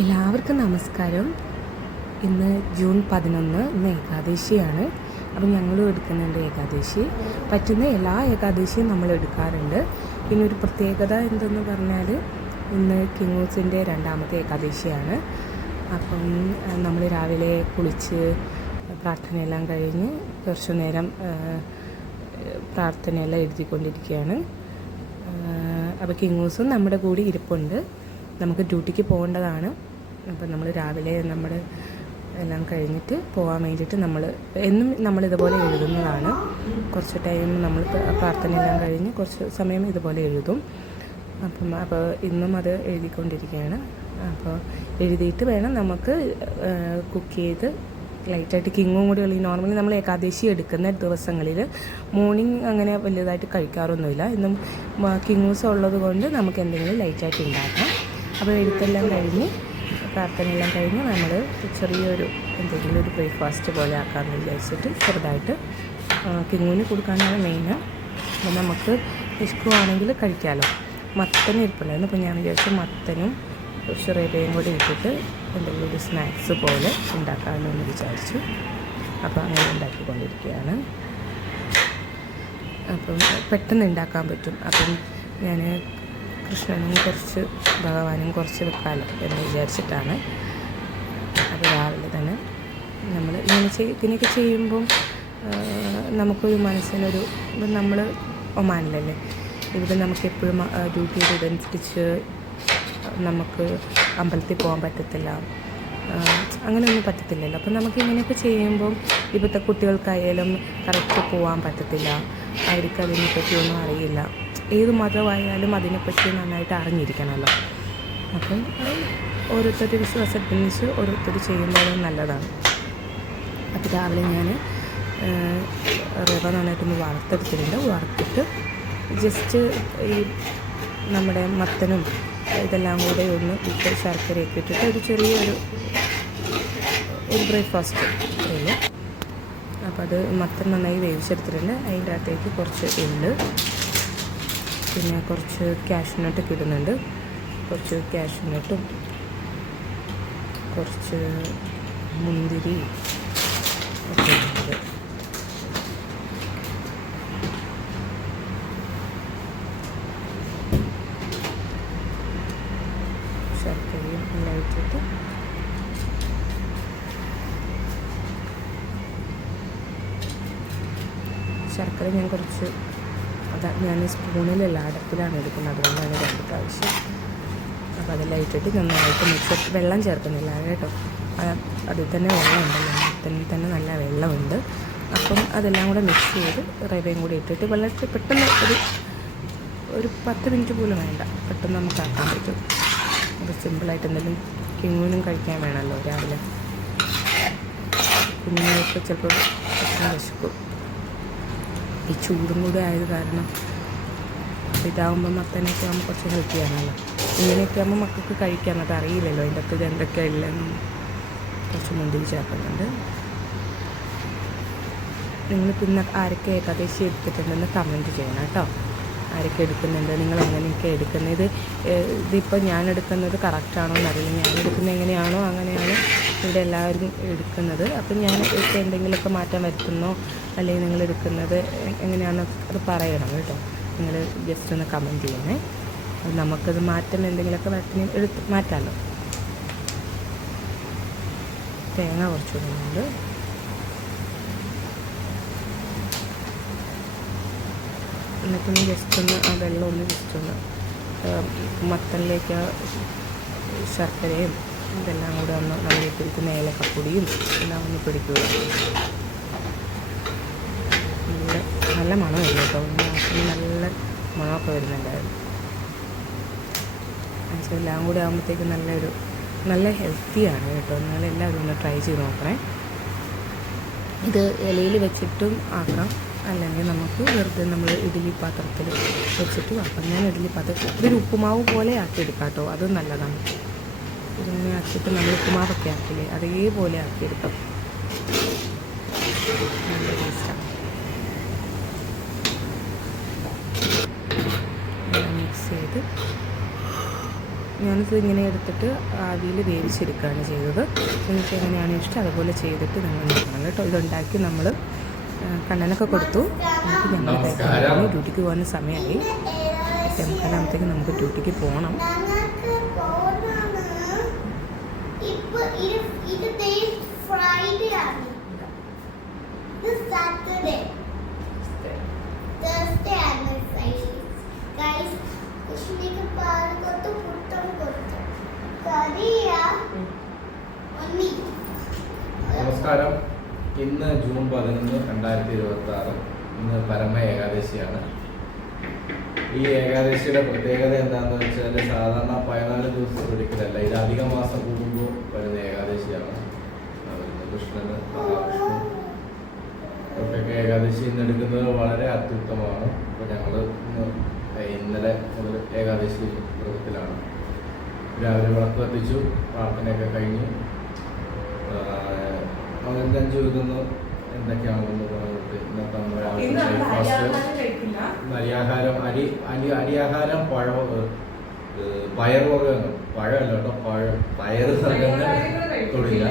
എല്ലാവർക്കും നമസ്കാരം. ഇന്ന് ജൂൺ 11, ഇന്ന് ഏകാദശിയാണ്. അപ്പം ഞങ്ങളും എടുക്കുന്നുണ്ട് ഏകാദശി. പറ്റുന്ന എല്ലാ ഏകാദശിയും നമ്മൾ എടുക്കാറുണ്ട്. പിന്നെ ഒരു പ്രത്യേകത എന്തെന്ന് പറഞ്ഞാൽ ഇന്ന് കിങ്ങൂസിൻ്റെ 2ാമത്തെ ഏകാദശിയാണ്. അപ്പം നമ്മൾ രാവിലെ കുളിച്ച് പ്രാർത്ഥനയെല്ലാം കഴിഞ്ഞ് കുറച്ചു നേരം പ്രാർത്ഥനയെല്ലാം എഴുതിക്കൊണ്ടിരിക്കുകയാണ്. അപ്പോൾ കിങ്ങൂസും നമ്മുടെ കൂടി ഇരിപ്പുണ്ട്. നമുക്ക് ഡ്യൂട്ടിക്ക് പോകേണ്ടതാണ്. അപ്പം നമ്മൾ രാവിലെ നമ്മൾ എല്ലാം കഴിഞ്ഞിട്ട് പോകാൻ വേണ്ടിയിട്ട് എന്നും നമ്മളിതുപോലെ എഴുതുന്നതാണ്. കുറച്ച് ടൈം നമ്മൾ പ്രാർത്ഥനയെല്ലാം കഴിഞ്ഞ് കുറച്ച് സമയം ഇതുപോലെ എഴുതും. അപ്പോൾ ഇന്നും അത് എഴുതിക്കൊണ്ടിരിക്കുകയാണ്. അപ്പോൾ എഴുതിയിട്ട് വേണം നമുക്ക് കുക്ക് ചെയ്ത് ലൈറ്റായിട്ട് കിങ്ങും കൂടി ഉള്ള നോർമലി നമ്മൾ ഏകാദശി എടുക്കുന്ന ദിവസങ്ങളിൽ മോർണിംഗ് അങ്ങനെ വലുതായിട്ട് കഴിക്കാറൊന്നുമില്ല. ഇന്നും കിങ്ങൂസ് ഉള്ളത് കൊണ്ട് നമുക്ക് എന്തെങ്കിലും ലൈറ്റായിട്ട് ഉണ്ടാക്കാം. അപ്പോൾ എഴുത്തെല്ലാം കഴിഞ്ഞ് പ്രാർത്ഥനയെല്ലാം കഴിഞ്ഞ് നമ്മൾ ചെറിയൊരു എന്തെങ്കിലും ഒരു ബ്രേക്ക്ഫാസ്റ്റ് പോലെ ആക്കാമെന്ന് വിചാരിച്ചിട്ട് ചെറുതായിട്ട് കിങ്ങൂന് കൊടുക്കാനാണ് മെയിൻ. അപ്പോൾ നമുക്ക് ഇഷ്ടമാണെങ്കിൽ കഴിക്കാമല്ലോ. മത്തനും ഇരിപ്പുണ്ടായിരുന്നു. അപ്പോൾ ഞാൻ വിചാരിച്ചു മത്തനും കുറച്ച് റവയും കൂടി ഇട്ടിട്ട് എന്തെങ്കിലും ഒരു സ്നാക്സ് പോലെ ഉണ്ടാക്കാമെന്ന് വിചാരിച്ചു. അപ്പോൾ അങ്ങനെ ഉണ്ടാക്കിക്കൊണ്ടിരിക്കുകയാണ്. അപ്പം പെട്ടെന്ന് ഉണ്ടാക്കാൻ പറ്റും. അപ്പം ഞാൻ കൃഷ്ണനും കുറച്ച് ഭഗവാനും കുറച്ച് വെക്കാമല്ലോ എന്ന് വിചാരിച്ചിട്ടാണ്. അപ്പോൾ രാവിലെ തന്നെ നമ്മൾ ഇതിനൊക്കെ ചെയ്യുമ്പം നമുക്കൊരു മനസ്സിനൊരു നമ്മൾ ഒമാനിലല്ലേ, ഇവിടെ നമുക്ക് എപ്പോഴും ഡ്യൂട്ടി ചെയ്തതനുസരിച്ച് നമുക്ക് അമ്പലത്തിൽ പോകാൻ പറ്റത്തില്ല, അങ്ങനെയൊന്നും പറ്റത്തില്ലല്ലോ. അപ്പം നമുക്ക് ഇങ്ങനെയൊക്കെ ചെയ്യുമ്പം ഇപ്പോഴത്തെ കുട്ടികൾക്കായാലും കറക്റ്റ് പോകാൻ പറ്റത്തില്ല. അവർക്ക് അതിനെപ്പറ്റിയൊന്നും അറിയില്ല. ഏത് മതമായാലും അതിനെപ്പറ്റി നന്നായിട്ട് അറിഞ്ഞിരിക്കണമല്ലോ. അപ്പം ഓരോരുത്തരുടെ വിശ്വാസത്തിനനുസരിച്ച് ഓരോരുത്തർ ചെയ്യുമ്പോൾ നല്ലതാണ്. അപ്പോൾ രാവിലെ ഞാൻ റവ നന്നായിട്ടൊന്ന് വറുത്തെടുത്തിട്ടുണ്ട്. വറുത്തിട്ട് ജസ്റ്റ് ഈ നമ്മുടെ മത്തനും ഇതെല്ലാം കൂടെ ഒന്ന് ഇട്ട് ശർക്കരയൊക്കെ ഇട്ടിട്ട് ഒരു ചെറിയൊരു ബ്രേക്ക്ഫാസ്റ്റ് ഉള്ളൂ. അപ്പോൾ അത് മത്തൻ നന്നായി വേവിച്ചെടുത്തിട്ടുണ്ട്. അതിൻ്റെ അകത്തേക്ക് കുറച്ച് എള്ള്, പിന്നെ കുറച്ച് കാഷ്യൂനട്ടൊക്കെ ഇടുന്നുണ്ട്. കുറച്ച് കാഷ്യൂനട്ടും കുറച്ച് മുന്തിരി ഒക്കെ ഇടുന്നുണ്ട്. ശർക്കരയും എല്ലാം ഇട്ടിട്ട് ശർക്കര ഞാൻ കുറച്ച് ഞാൻ സ്പൂണിലല്ല അടുപ്പിലാണ് എടുക്കുന്നത്, അതുകൊണ്ടാണ് 2 പ്രാവശ്യം. അപ്പോൾ അതെല്ലാം ഇട്ടിട്ട് നന്നായിട്ട് മിക്സ്. വെള്ളം ചേർക്കുന്നില്ല കേട്ടോ, അതിൽ തന്നെ വെള്ളമുണ്ടല്ലോ, മത്തനിൽ തന്നെ നല്ല വെള്ളമുണ്ട്. അപ്പം അതെല്ലാം കൂടെ മിക്സ് ചെയ്ത് റവയും കൂടി ഇട്ടിട്ട് വളരെ പെട്ടെന്ന് ഒരു 10 മിനിറ്റ് പോലും വേണ്ട, പെട്ടെന്ന് നമുക്ക് ആക്കാൻ പറ്റും. അത് സിമ്പിളായിട്ട് എന്തെങ്കിലും കിങ്ങൂനും കഴിക്കാൻ വേണമല്ലോ രാവിലെ. കുഞ്ഞുങ്ങൾക്ക് ചിലപ്പോൾ വിശക്കും. ഈ ചൂടും കൂടി ആയത് കാരണം ഇതാകുമ്പോൾ മത്തനൊക്കെ ആകുമ്പോൾ കുറച്ച് ഹെൽത്തിയാണല്ലോ. ഇങ്ങനെയൊക്കെ ആകുമ്പോൾ മക്കൾക്ക് കഴിക്കാൻ അത് അറിയില്ലല്ലോ അതിൻ്റെ അകത്ത് എന്തൊക്കെയാണ് ഉള്ളതെന്നും. കുറച്ച് മുന്തിരി ചേർക്കുന്നുണ്ട്. നിങ്ങൾ പിന്നെ ആരൊക്കെ ഏകാദശി എടുത്തിട്ടുണ്ടെന്ന് കമൻറ്റ് ചെയ്യണം കേട്ടോ. ആരൊക്കെ എടുക്കുന്നുണ്ട്, നിങ്ങൾ എങ്ങനെയൊക്കെ എടുക്കുന്നത്. ഇതിപ്പോൾ ഞാൻ എടുക്കുന്നത് കറക്റ്റാണോ എന്നറിയില്ല. ഞാൻ എടുക്കുന്നത് എങ്ങനെയാണോ അങ്ങനെയാണ് ഇവിടെ എല്ലാവരും എടുക്കുന്നത്. അപ്പം ഞാൻ ഇപ്പോൾ എന്തെങ്കിലുമൊക്കെ മാറ്റം വരുത്തുന്നോ അല്ലെങ്കിൽ നിങ്ങൾ എടുക്കുന്നത് എങ്ങനെയാണെന്ന് അത് പറയണം കേട്ടോ. നിങ്ങൾ ജസ്റ്റ് ഒന്ന് കമൻറ്റ് ചെയ്യണേ. അത് നമുക്കത് മാറ്റം എന്തെങ്കിലുമൊക്കെ മാറ്റാമല്ലോ. തേങ്ങ കുറച്ച് ഇടുന്നുണ്ട്. എന്നിട്ടൊന്ന് ജസ്റ്റ് ഒന്ന് ആ വെള്ളം ഒന്ന് ജസ്റ്റ് ഒന്ന് മത്തനിലേക്ക് ശർക്കരയും ഇതെല്ലാം കൂടെ ഒന്ന് നമ്മൾ ഇട്ടിരിക്കുന്ന ഏലക്കപ്പൊടിയും എല്ലാം ഒന്ന് പിടിക്കുക. നല്ല മണമില്ല കേട്ടോ, നല്ല മണമൊക്കെ വരുന്നുണ്ടായിരുന്നു. എല്ലാം കൂടെ ആകുമ്പോഴത്തേക്ക് നല്ല ഹെൽത്തിയാണ് കേട്ടോ. നിങ്ങളെല്ലാവരും ഒന്ന് ട്രൈ ചെയ്ത് നോക്കണേ. ഇത് ഇലയിൽ വെച്ചിട്ടും ആക്കാം, അല്ലെങ്കിൽ നമുക്ക് വെറുതെ നമ്മൾ ഇഡ്ഡലി പാത്രത്തിൽ വെച്ചിട്ട് ആക്കാം. ഞാൻ ഇഡ്ഡലി പാത്രത്തിൽ ഇതൊരു ഉപ്പുമാവ് പോലെ ആക്കിയെടുക്കാം കേട്ടോ, അതും നല്ലതാണ്. ഇതിങ്ങനെ ആക്കിയിട്ട് നമ്മൾ ഉപ്പുമാവൊക്കെ ആക്കില്ലേ അതേപോലെ ആക്കിയെടുക്കാം, നല്ല ടേസ്റ്റാണ്. മിക്സ് ചെയ്ത് ഞാനിത് ഇങ്ങനെ എടുത്തിട്ട് ആവിയിൽ വേവിച്ചെടുക്കുകയാണ് ചെയ്തത്. നിങ്ങൾക്ക് എങ്ങനെയാണ് ഇഷ്ടം അതുപോലെ ചെയ്തിട്ട് നിങ്ങൾ നോക്കണം കേട്ടോ. ഇതുണ്ടാക്കി നമ്മൾ കണ്ണനൊക്കെ കൊടുത്തു. നമുക്ക് ഞങ്ങൾ കഴിക്കാൻ ഡ്യൂട്ടിക്ക് പോകുന്ന സമയമായി. 10:30 നമുക്ക് ഡ്യൂട്ടിക്ക് പോകണം. നമസ്കാരം. ഇന്ന് ജൂൺ 11, 2026. ഇന്ന് പരമ ഏകാദശിയാണ്. ഈ ഏകാദശിയുടെ പ്രത്യേകത എന്താണെന്ന് വെച്ചാൽ സാധാരണ 14 ദിവസം ഒരിക്കലല്ല, ഇത് അധിക മാസം കൂടുമ്പോൾ വരുന്ന ഏകാദശിയാണ്. കൃഷ്ണന് ഒക്കെ ഏകാദശി ഇന്ന് എടുക്കുന്നത് വളരെ അത്യുത്തമമാണ്. അപ്പോൾ ഞങ്ങൾ ഇന്നലെ മുതൽ ഏകാദശി വ്രതത്തിലാണ്. രാവിലെ വിളക്ക് കത്തിച്ചു, പ്രാർത്ഥനയൊക്കെ കഴിഞ്ഞു. ഞാൻ ചോദിക്കുന്നു എന്തൊക്കെയാണെന്ന് പറഞ്ഞിട്ട് ഇന്നത്തെ നമ്മുടെ അരിയാഹാരം, അരിയാഹാരം, പയറുവർഗ്ഗങ്ങൾ, പഴമല്ല കേട്ടോ, പയർ വർഗ്ഗങ്ങൾ തൊടില്ല.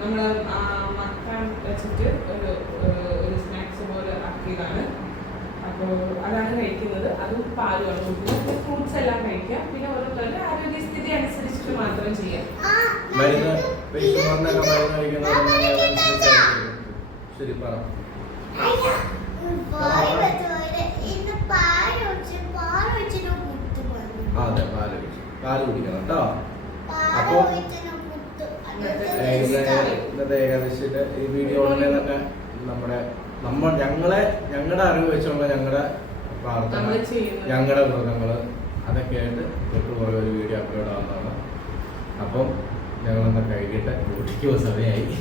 നമ്മൾ മക്കാൻ വെച്ചിട്ട് ഒരു സ്നാക്സ് പോലെ ആക്കിയതാണ്. അപ്പോൾ അതാണ് കഴിക്കുന്നത്. അതും പാലുമാണ് കൊടുക്കുന്നത്. ഫ്രൂട്ട്സ് എല്ലാം കഴിക്കാം. പിന്നെ ഓരോരുത്തരുടെ ആരോഗ്യസ്ഥിതി അനുസരിച്ചിട്ട് മാത്രം ചെയ്യാം. ശരി, പറ. അതെ, പാല് കുടിക്കണം കേട്ടോ. അപ്പൊ ഇന്നത്തെ ഏകാദശിയുടെ ഈ വീഡിയോ ഉടനെ തന്നെ ഞങ്ങളുടെ അറിവ് വെച്ചുള്ള ഞങ്ങളുടെ പ്രാർത്ഥന, ഞങ്ങളുടെ വ്രതങ്ങൾ അതൊക്കെ ആയിട്ട് തൊട്ടുപോലെ ഒരു വീഡിയോ അപ്ലോഡ് ആവുന്നതാണ്. അപ്പം ഞങ്ങളൊന്ന് കഴിക്കട്ടെ, ഡ്യൂട്ടിക്ക് സമയമായി.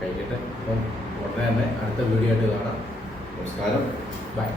കഴിക്കട്ടെ. അപ്പം ഉടനെ തന്നെ അടുത്ത വീഡിയോ ആയിട്ട് കാണാം. നമസ്കാരം. ബൈ.